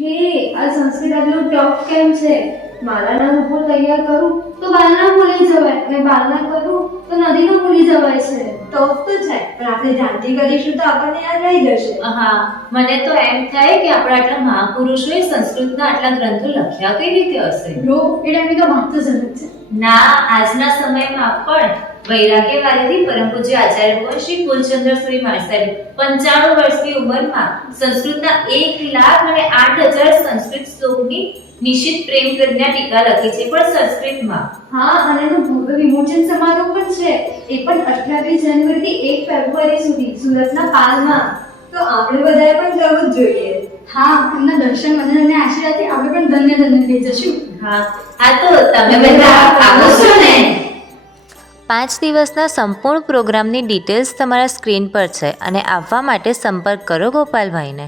હે, આ સંસ્કૃત આટલું ટફ કેમ છે? મારાના ઉપર તૈયાર કરું તો બાલના ભૂલી જવાય, અને બાલના કરું તો નદીનું ભૂલી જવાય છે. ટફ તો છે, પણ આપણે ધ્યાનથી કરીશું તો આપણને યાદ રહી જશે. હા, મને તો એમ થાય કે આપણા આટલા મહાપુરુષોએ સંસ્કૃતના આટલા ગ્રંથો લખ્યા કઈ રીતે હશે? બ્રો, એ ટાઈમે તો વાત જ અલગ છે. ના, આજના સમયમાં પણ વૈરાગ્યવાદીથી પરમ પૂજ્ય આચાર્ય ભગવાન શ્રી ફૂલચંદ્ર સુરી મહારાજ સાહેબ 95 વર્ષની ઉંમરમાં સંસ્કૃતના 1,08,000 સંસ્કૃત શ્લોકની નિશ્ચિત પ્રેમ પ્રજ્ઞા ટીકા લખી છે, પણ સંસ્કૃતમાં. હા, અને એનો ભવ્ય વિમોચન સમારોહ પણ છે, એ પણ 28 જાન્યુઆરીથી 1 ફેબ્રુઆરી સુધી સુરતના પાલમાં. તો આપણે બધાએ પણ જવું જ જોઈએ. હા, એમના દર્શન અને આશીર્વાદથી આપણે પણ ધન્ય ધન્ય થઈ જશું. હા, તો તમે બધા આવશો ને? 5 દિવસના સંપૂર્ણ પ્રોગ્રામની ડિટેલ્સ તમારા સ્ક્રીન પર છે અને આવવા માટે સંપર્ક કરો ગોપાલભાઈને.